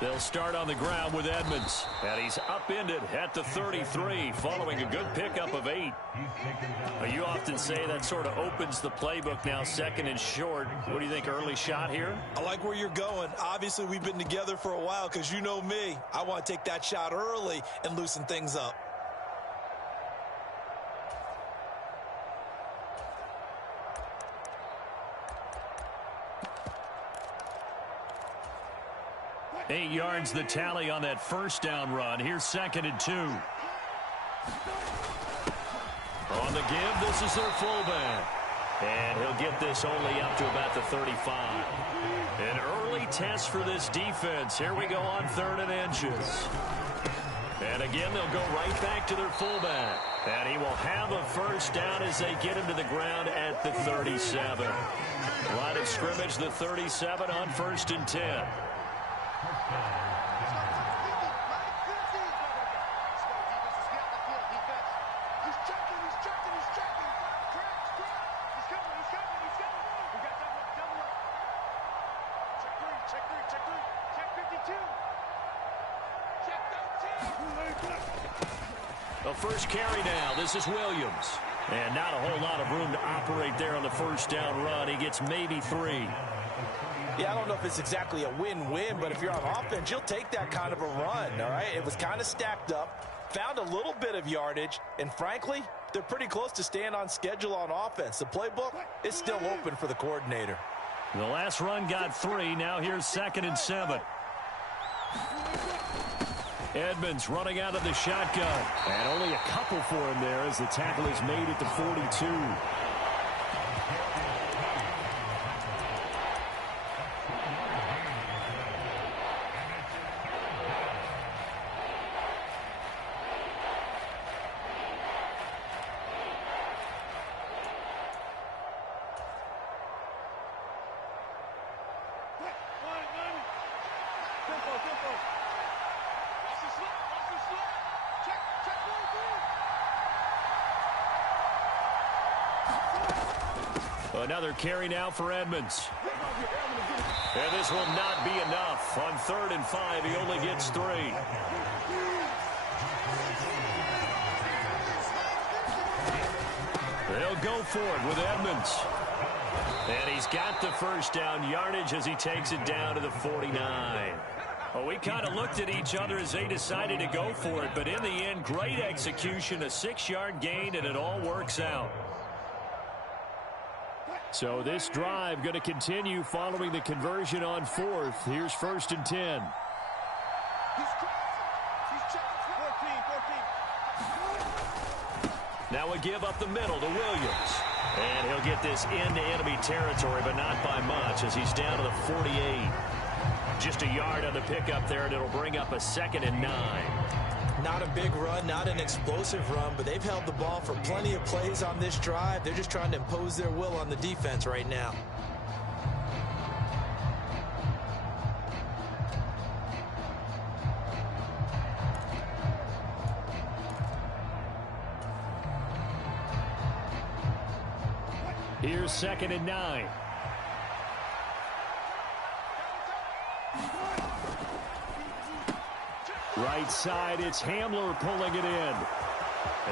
They'll start on the ground with Edmonds. And he's upended at the 33 following a good pickup of 8. You often say that sort of opens the playbook now, second and short. What do you think, early shot here? I like where you're going. Obviously, we've been together for a while because you know me. I want to take that shot early and loosen things up. Eight yards the tally on that first down run. Here's 2nd and 2. On the give, this is their fullback. And he'll get this only up to about the 35. An early test for this defense. Here we go on 3rd and inches. And again, they'll go right back to their fullback. And he will have a first down as they get him to the ground at the 37. Line of scrimmage, the 37 on 1st and 10. The first carry now. This is Williams. And not a whole lot of room to operate there on the first down run. He gets maybe 3. Yeah, I don't know if it's exactly a win-win, but if you're on offense, you'll take that kind of a run, all right? It was kind of stacked up, found a little bit of yardage, and frankly, they're pretty close to staying on schedule on offense. The playbook is still open for the coordinator. The last run got 3. Now here's 2nd and 7. Edmonds running out of the shotgun. And only a couple for him there as the tackle is made at the 42. Another carry now for Edmonds. And this will not be enough. On 3rd and 5, he only gets 3. They'll go for it with Edmonds. And he's got the first down yardage as he takes it down to the 49. Well, we kind of looked at each other as they decided to go for it. But in the end, great execution, a 6-yard gain, and it all works out. So this drive going to continue following the conversion on 4th. Here's 1st and 10. Now a give up the middle to Williams. And he'll get this into enemy territory, but not by much as he's down to the 48. Just a yard on the pickup there, and it'll bring up a 2nd and 9. Not a big run, not an explosive run, but they've held the ball for plenty of plays on this drive. They're just trying to impose their will on the defense right now. Here's 2nd and 9. Right side, it's Hamler pulling it in.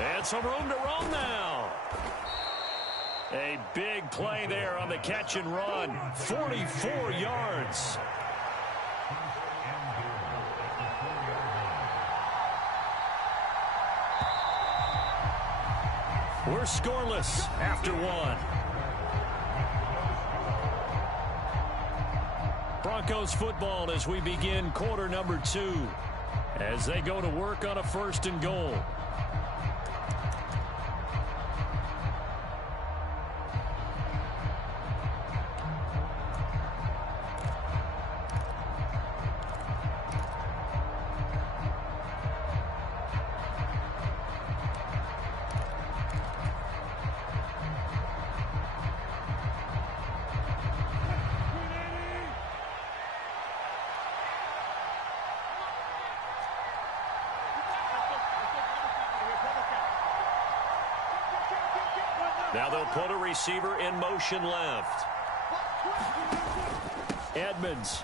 And some room to roam now. A big play there on the catch and run. 44 yards. We're scoreless after 1. Broncos football as we begin quarter number 2. As they go to work on a 1st and goal. Now they'll put a receiver in motion left. Edmonds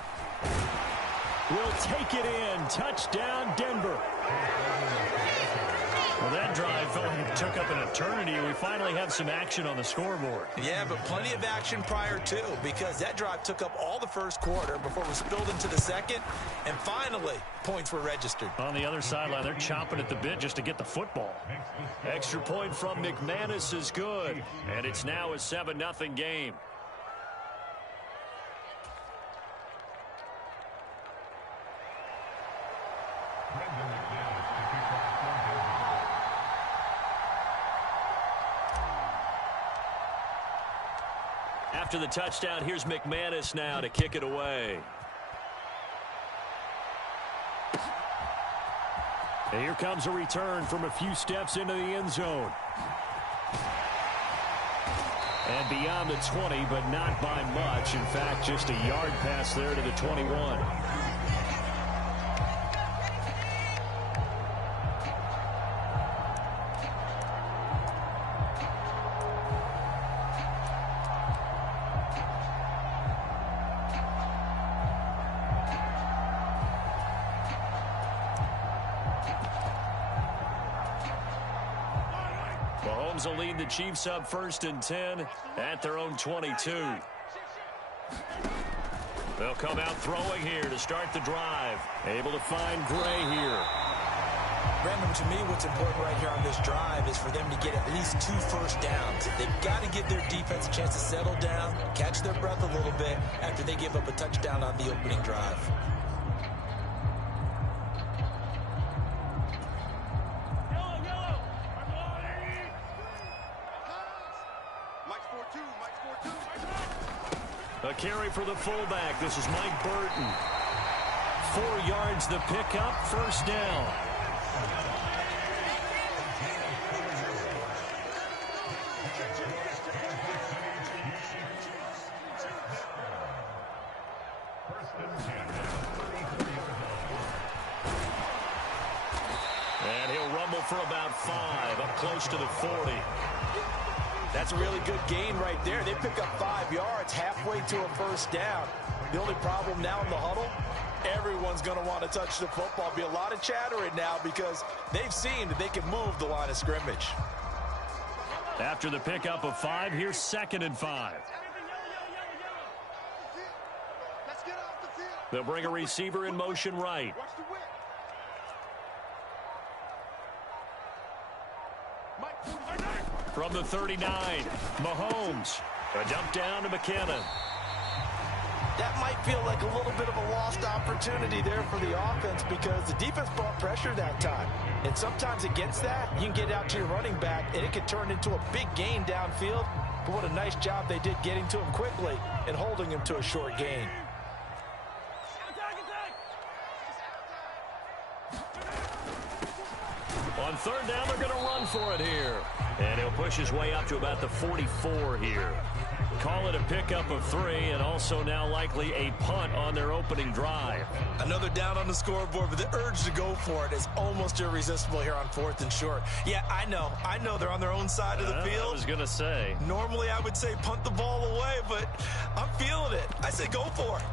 will take it in. Touchdown, Denver. Well, that drive felt like it took up an eternity. We finally have some action on the scoreboard. Yeah, but plenty of action prior to, because that drive took up all the first quarter before it was spilled into the second, and finally, points were registered. On the other sideline, they're chomping at the bit just to get the football. Extra point from McManus is good, and it's now a 7-0 game. After the touchdown, here's McManus now to kick it away. And here comes a return from a few steps into the end zone. And beyond the 20, but not by much. In fact, just a yard pass there to the 21. Mahomes will lead the Chiefs up 1st and 10 at their own 22. They'll come out throwing here to start the drive. Able to find Gray here. Brandon, to me, what's important right here on this drive is for them to get at least 2 first downs. They've got to give their defense a chance to settle down, catch their breath a little bit after they give up a touchdown on the opening drive. A carry for the fullback. This is Mike Burton. 4 yards the pickup, first down. And he'll rumble for about 5, up close to the 40. That's a really good gain right there. They pick up 5 yards halfway to a first down. The only problem now in the huddle, everyone's going to want to touch the football. Be a lot of chatter right now because they've seen that they can move the line of scrimmage. After the pickup of 5, here's 2nd and 5. They'll bring a receiver in motion right. From the 39, Mahomes. A dump down to McKinnon. That might feel like a little bit of a lost opportunity there for the offense because the defense brought pressure that time. And sometimes against that, you can get out to your running back, and it can turn into a big gain downfield. But what a nice job they did getting to him quickly and holding him to a short gain. On 3rd down, they're going to run for it here. And he'll push his way up to about the 44 here. Call it a pickup of 3, and also now likely a punt on their opening drive. Another down on the scoreboard, but the urge to go for it is almost irresistible here on 4th and short. Yeah, I know they're on their own side of the field. I was going to say. Normally I would say punt the ball away, but I'm feeling it. I say go for it.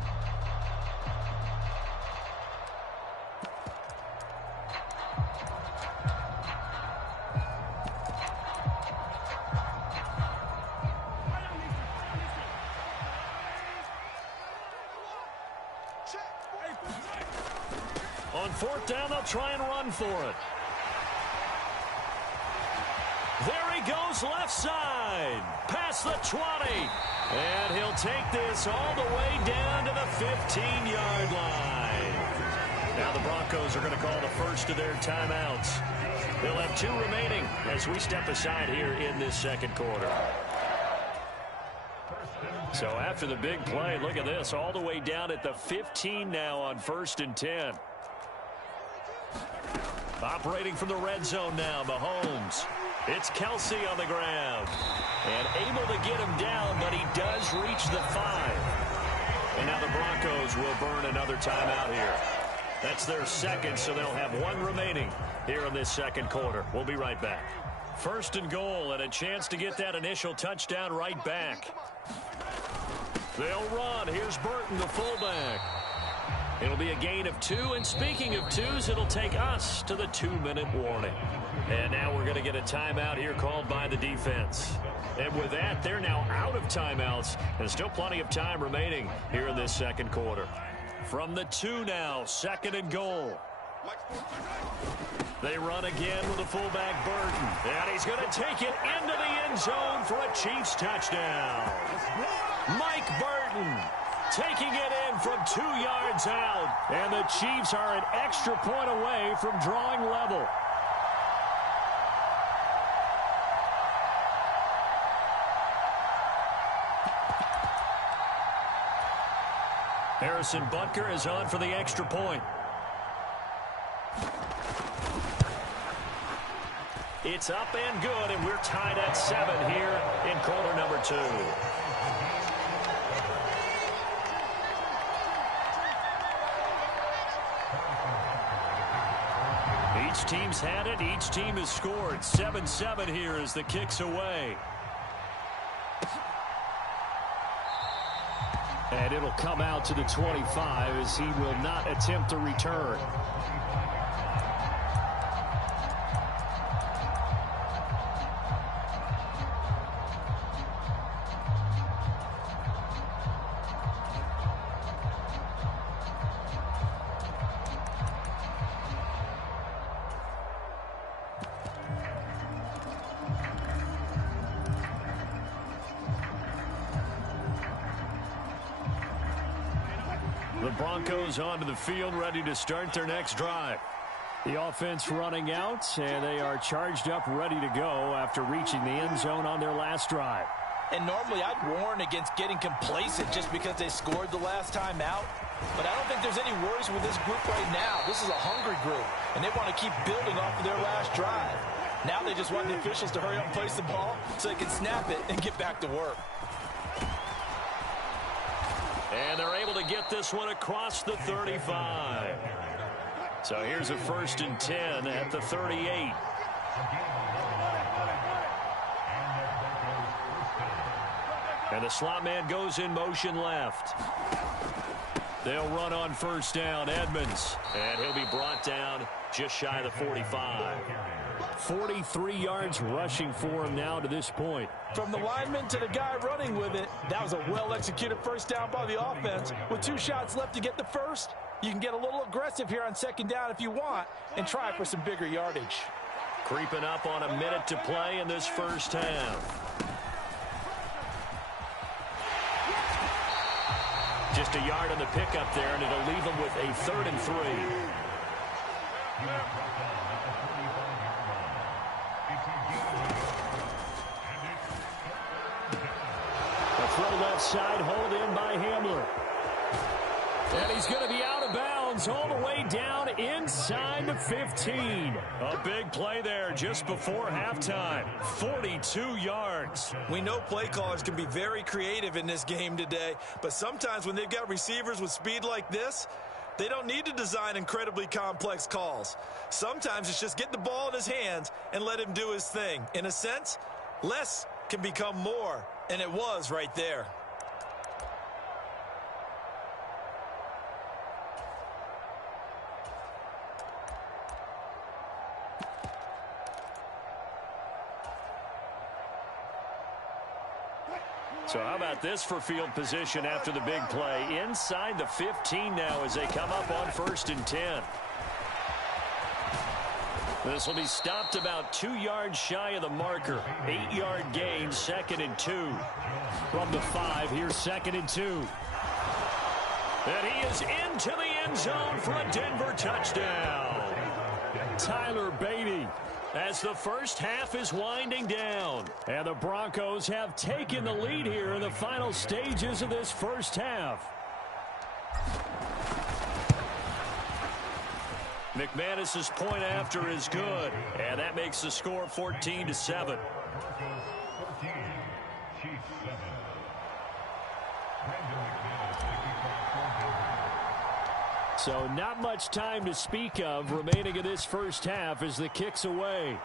On 4th down, they'll try and run for it. There he goes left side. Past the 20. And he'll take this all the way down to the 15-yard line. Now the Broncos are going to call the first of their timeouts. They'll have 2 remaining as we step aside here in this 2nd quarter. So after the big play, look at this, all the way down at the 15 now on 1st and 10. Operating from the red zone now, Mahomes. It's Kelsey on the ground. And able to get him down, but he does reach the 5. And now the Broncos will burn another timeout here. That's their 2nd, so they'll have 1 remaining here in this 2nd quarter. We'll be right back. 1st and goal, and a chance to get that initial touchdown right back. They'll run. Here's Burton, the fullback. It'll be a gain of 2, and speaking of 2s, it'll take us to the 2-minute warning. And now we're going to get a timeout here called by the defense. And with that, they're now out of timeouts, and still plenty of time remaining here in this second quarter. From the 2 now, 2nd and goal. They run again with the fullback Burton. And he's going to take it into the end zone for a Chiefs touchdown. Mike Burton taking it in from 2 yards out. And the Chiefs are an extra point away from drawing level. Harrison Butker is on for the extra point. It's up and good, and we're tied at 7 here in quarter number 2. Each team's had it. Each team has scored. 7-7 here as the kick's away. And it'll come out to the 25 as he will not attempt a return. The Broncos onto the field, ready to start their next drive. The offense running out, and they are charged up, ready to go after reaching the end zone on their last drive. And normally I'd warn against getting complacent just because they scored the last time out. But I don't think there's any worries with this group right now. This is a hungry group, and they want to keep building off of their last drive. Now they just want the officials to hurry up and place the ball so they can snap it and get back to work. And they're able to get this one across the 35. So here's a 1st and 10 at the 38. And the slot man goes in motion left. They'll run on 1st down, Edmonds. And he'll be brought down just shy of the 45. 43 yards rushing for him now to this point. From the lineman to the guy running with it, that was a well-executed 1st down by the offense. With 2 shots left to get the 1st, you can get a little aggressive here on 2nd down if you want and try for some bigger yardage. Creeping up on a minute to play in this 1st half. Just a yard on the pickup there, and it'll leave them with a 3rd and 3. A throw left side, hold in by Hamler. And he's going to be out of bounds all the way down inside the 15. A big play there just before halftime. 42 yards. We know play callers can be very creative in this game today, but sometimes when they've got receivers with speed like this, they don't need to design incredibly complex calls. Sometimes it's just get the ball in his hands and let him do his thing. In a sense, less can become more, and it was right there. So how about this for field position after the big play? Inside the 15 now as they come up on 1st and 10. This will be stopped about 2 yards shy of the marker. 8-yard gain, 2nd and 2. From the 5, here's 2nd and 2. And he is into the end zone for a Denver touchdown. Tyler Beatty. As the 1st half is winding down. And the Broncos have taken the lead here in the final stages of this 1st half. McManus's point after is good. And that makes the score 14-7. So not much time to speak of remaining in this 1st half as the kick's away.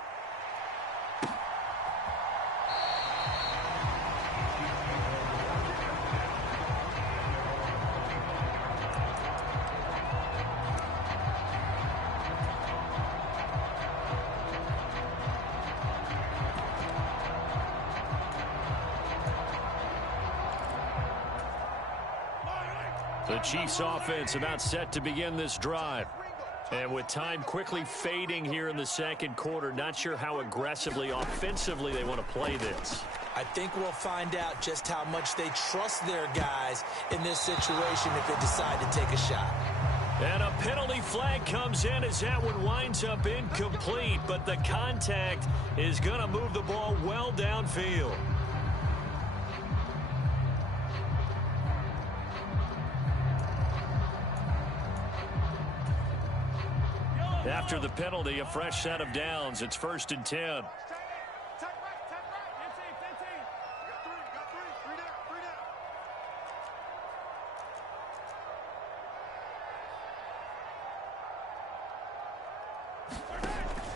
The Chiefs offense about set to begin this drive. And with time quickly fading here in the second quarter, not sure how aggressively, offensively they want to play this. I think we'll find out just how much they trust their guys in this situation if they decide to take a shot. And a penalty flag comes in as that one winds up incomplete, but the contact is going to move the ball well downfield. After the penalty, a fresh set of downs. It's 1st and 10.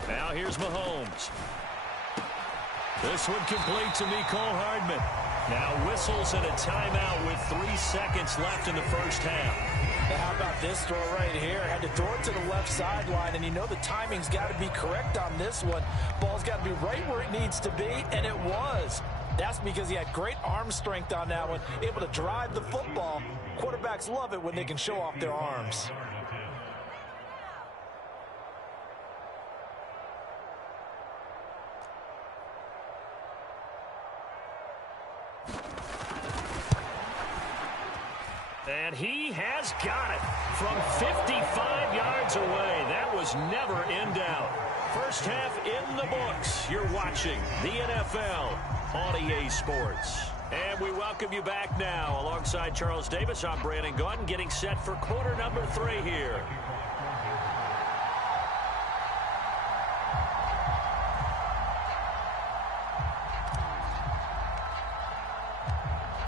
Now here's Mahomes. This one complete to Mecole Hardman. Now whistles and a timeout with 3 seconds left in the first half. Now how about this throw right here? Had to throw it to the left sideline, and you know the timing's got to be correct on this one. Ball's got to be right where it needs to be, and it was. That's because he had great arm strength on that one, able to drive the football. Quarterbacks love it when they can show off their arms. And he has got it from 55 yards away. That was never in doubt. First half in the books. You're watching the NFL on EA Sports. And we welcome you back now. Alongside Charles Davis, I'm Brandon Gaudin, getting set for quarter number 3 here.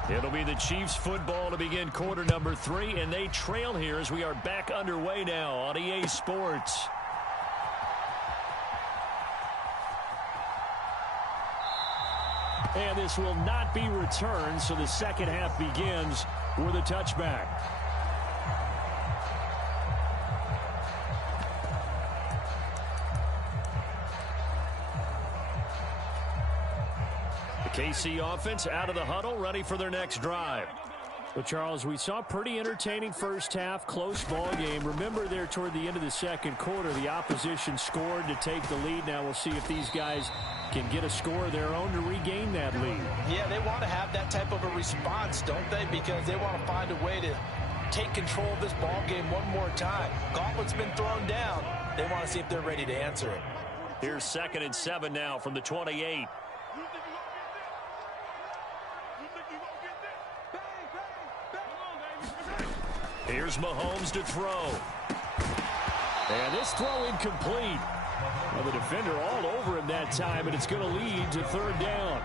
It'll be the Chiefs football to begin quarter number 3, and they trail here as we are back underway now on EA Sports. And this will not be returned, so the second half begins with a touchback. KC offense out of the huddle, ready for their next drive. Well, Charles, we saw a pretty entertaining first half, close ball game. Remember there toward the end of the second quarter, the opposition scored to take the lead. Now we'll see if these guys can get a score of their own to regain that lead. Yeah, they want to have that type of a response, don't they? Because they want to find a way to take control of this ball game one more time. Gauntlet's been thrown down. They want to see if they're ready to answer it. Here's 2nd and 7 now from the 28. Here's Mahomes to throw. And this throw incomplete. Well, the defender all over him that time, and it's going to lead to 3rd down.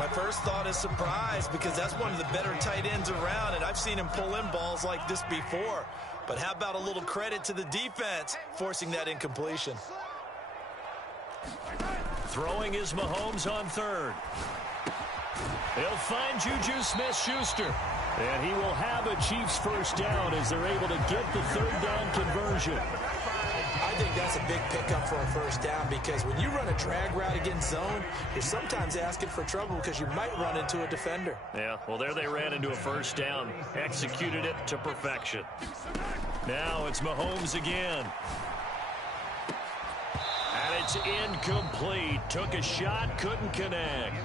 My first thought is surprise, because that's one of the better tight ends around, and I've seen him pull in balls like this before. But how about a little credit to the defense forcing that incompletion? Throwing is Mahomes on 3rd. He'll find Juju Smith-Schuster. And he will have a Chiefs first down as they're able to get the 3rd down conversion. I think that's a big pickup for a first down, because when you run a drag route against zone, you're sometimes asking for trouble because you might run into a defender. Yeah, well, there they ran into a first down, executed it to perfection. Now it's Mahomes again. And it's incomplete. Took a shot, couldn't connect.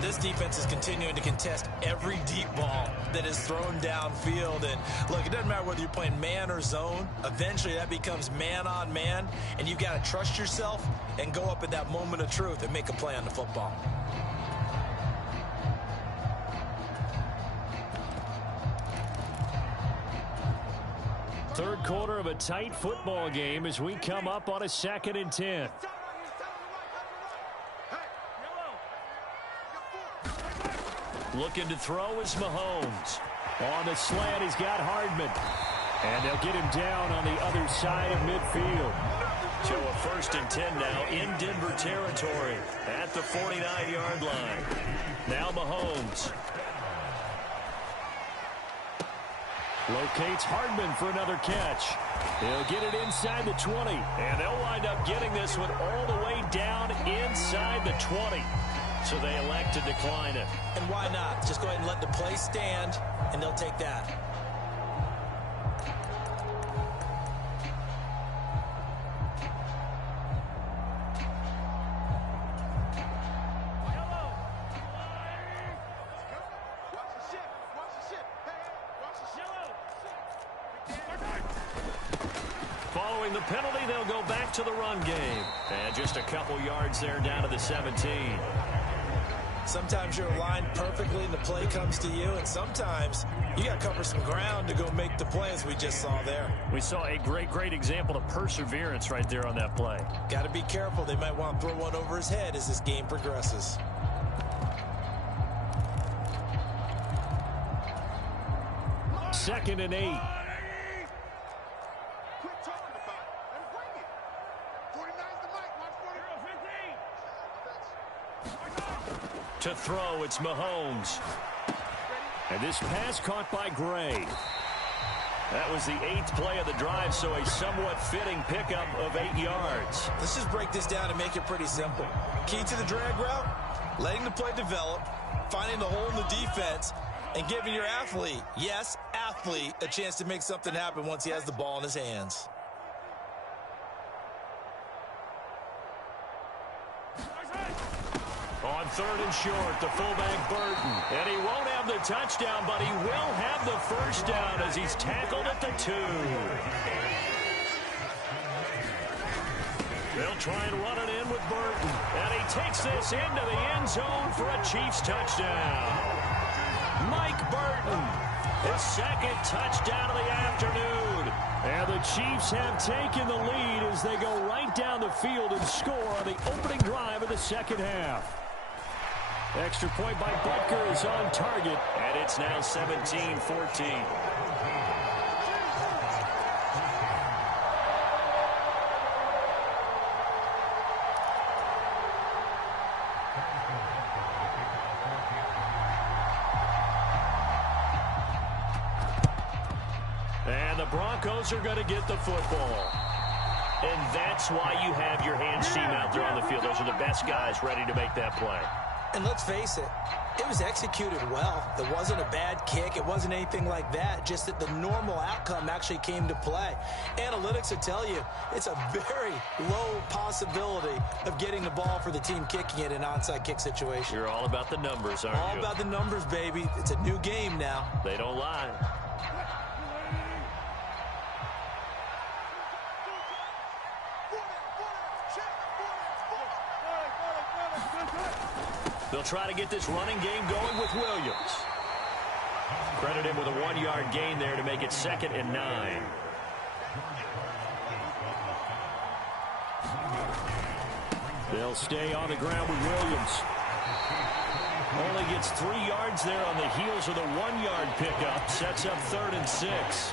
This defense is continuing to contest every deep ball that is thrown downfield. And look, it doesn't matter whether you're playing man or zone. Eventually that becomes man on man, and you've got to trust yourself and go up at that moment of truth and make a play on the football. Third quarter of a tight football game as we come up on a 2nd and 10. Looking to throw is Mahomes. On the slant, he's got Hardman. And they'll get him down on the other side of midfield. So a 1st and 10 now in Denver territory at the 49-yard line. Now Mahomes. Locates Hardman for another catch. He'll get it inside the 20. And they'll wind up getting this one all the way down inside the 20. So they elect to decline it. And why not? Just go ahead and let the play stand, and they'll take that. Following the penalty, they'll go back to the run game. And just a couple yards there down to the 17. Sometimes you're aligned perfectly and the play comes to you, and sometimes you got to cover some ground to go make the play, as we just saw there. We saw a great example of perseverance right there on that play. Got to be careful. They might want to throw one over his head as this game progresses. Second and 8. To throw, it's Mahomes. And this pass caught by Gray. That was the 8th play of the drive, so a somewhat fitting pickup of 8 yards. Let's just break this down and make it pretty simple. Key to the drag route, letting the play develop, finding the hole in the defense, and giving your athlete, yes, athlete, a chance to make something happen once he has the ball in his hands. On 3rd and short, the fullback Burton. And he won't have the touchdown, but he will have the first down as he's tackled at the 2. They'll try and run it in with Burton. And he takes this into the end zone for a Chiefs touchdown. Mike Burton, his 2nd touchdown of the afternoon. And the Chiefs have taken the lead as they go right down the field and score on the opening drive of the second half. Extra point by Butker is on target. And it's now 17-14. And the Broncos are going to get the football. And that's why you have your hands team out there on the field. Those are the best guys ready to make that play. And let's face it, it was executed well. It wasn't a bad kick. It wasn't anything like that. Just that the normal outcome actually came to play. Analytics will tell you it's a very low possibility of getting the ball for the team kicking it in an onside kick situation. You're all about the numbers, aren't you? All about the numbers, baby. It's a new game now. They don't lie. They'll try to get this running game going with Williams. Credit him with a 1-yard gain there to make it 2nd and 9. They'll stay on the ground with Williams. Only gets 3 yards there on the heels of the 1-yard pickup. Sets up 3rd and 6.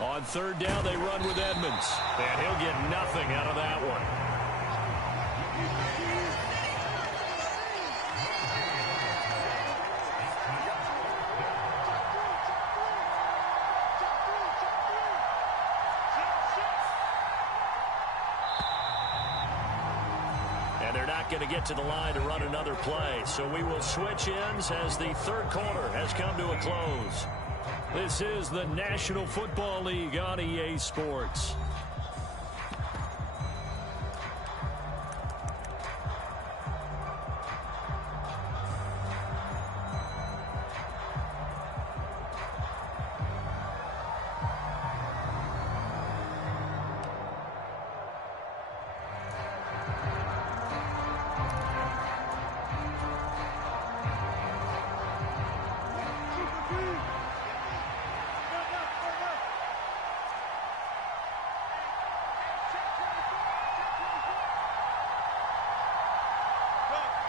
On 3rd down, they run with Edmonds. And he'll get nothing out of that one. And they're not going to get to the line to run another play. So we will switch ends as the 3rd quarter has come to a close. This is the National Football League on EA Sports.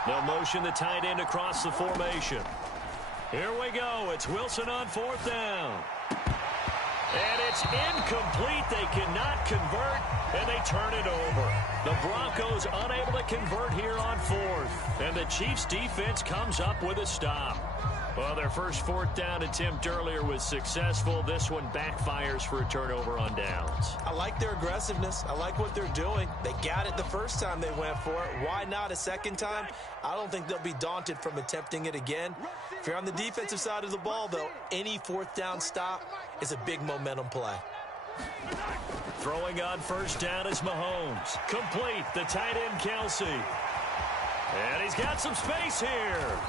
They'll motion the tight end across the formation. Here we go. It's Wilson on 4th down. And it's incomplete. They cannot convert, and they turn it over. The Broncos unable to convert here on 4th. And the Chiefs defense comes up with a stop. Well, their first fourth down attempt earlier was successful. This one backfires for a turnover on downs. I like their aggressiveness. I like what they're doing. They got it the first time they went for it. Why not a second time? I don't think they'll be daunted from attempting it again. If you're on the defensive side of the ball, though, any fourth down stop is a big momentum play. Throwing on first down is Mahomes. Complete, the tight end Kelsey. And he's got some space here.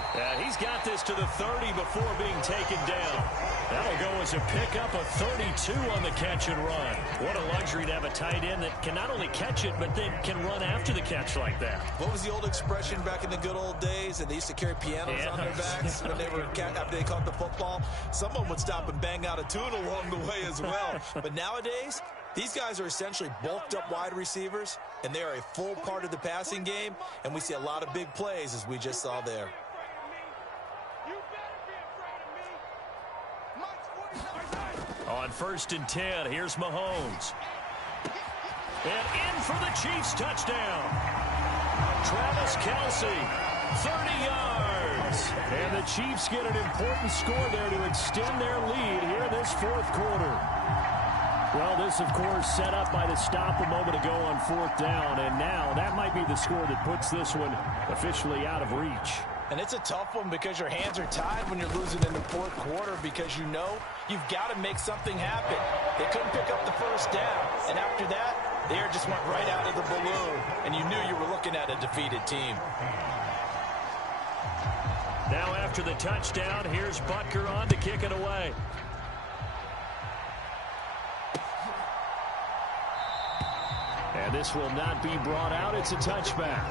He's got this to the 30 before being taken down. That'll go as a pickup of 32 on the catch and run. What a luxury to have a tight end that can not only catch it, but then can run after the catch like that. What was the old expression back in the good old days? And they used to carry pianos on their backs when after they caught the football. Someone would stop and bang out a tune along the way as well. But nowadays, these guys are essentially bulked up wide receivers, and they are a full part of the passing game, and we see a lot of big plays as we just saw there. On 1st and 10, here's Mahomes. And in for the Chiefs touchdown. Travis Kelsey, 30 yards. And the Chiefs get an important score there to extend their lead here in this fourth quarter. Well, this, of course, set up by the stop a moment ago on 4th down, and now that might be the score that puts this one officially out of reach. And it's a tough one because your hands are tied when you're losing in the fourth quarter because you know you've got to make something happen. They couldn't pick up the first down, and after that, the air just went right out of the balloon, and you knew you were looking at a defeated team. Now after the touchdown, here's Butker on to kick it away. And this will not be brought out. It's a touchback.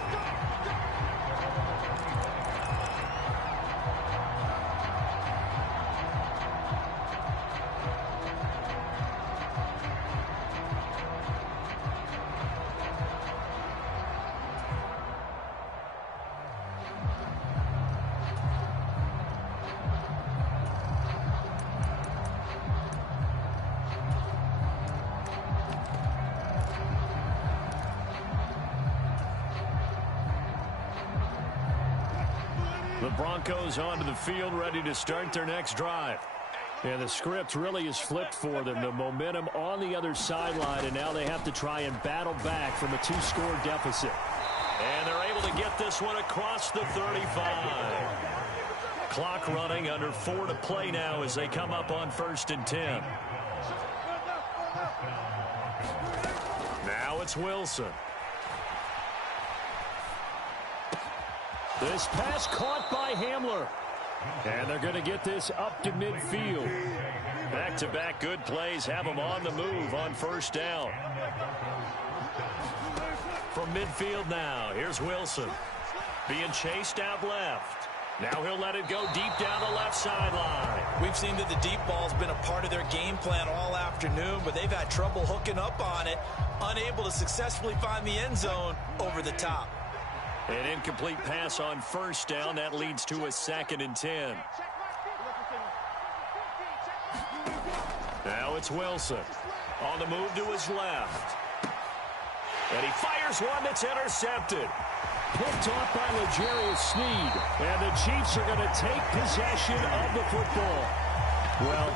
The Broncos onto the field, ready to start their next drive. And the script really is flipped for them. The momentum on the other sideline, and now they have to try and battle back from a 2-score deficit. And they're able to get this one across the 35. Clock running, under 4 to play now as they come up on 1st and 10. Now it's Wilson. This pass caught by Hamler. And they're going to get this up to midfield. Back-to-back good plays have them on the move on 1st down. From midfield now, here's Wilson. Being chased out left. Now he'll let it go deep down the left sideline. We've seen that the deep ball's been a part of their game plan all afternoon, but they've had trouble hooking up on it, unable to successfully find the end zone over the top. An incomplete pass on 1st down. That leads to a 2nd and 10. Now it's Wilson. On the move to his left. And he fires one that's intercepted. Picked off by L'Jarius Sneed. And the Chiefs are going to take possession of the football. Well,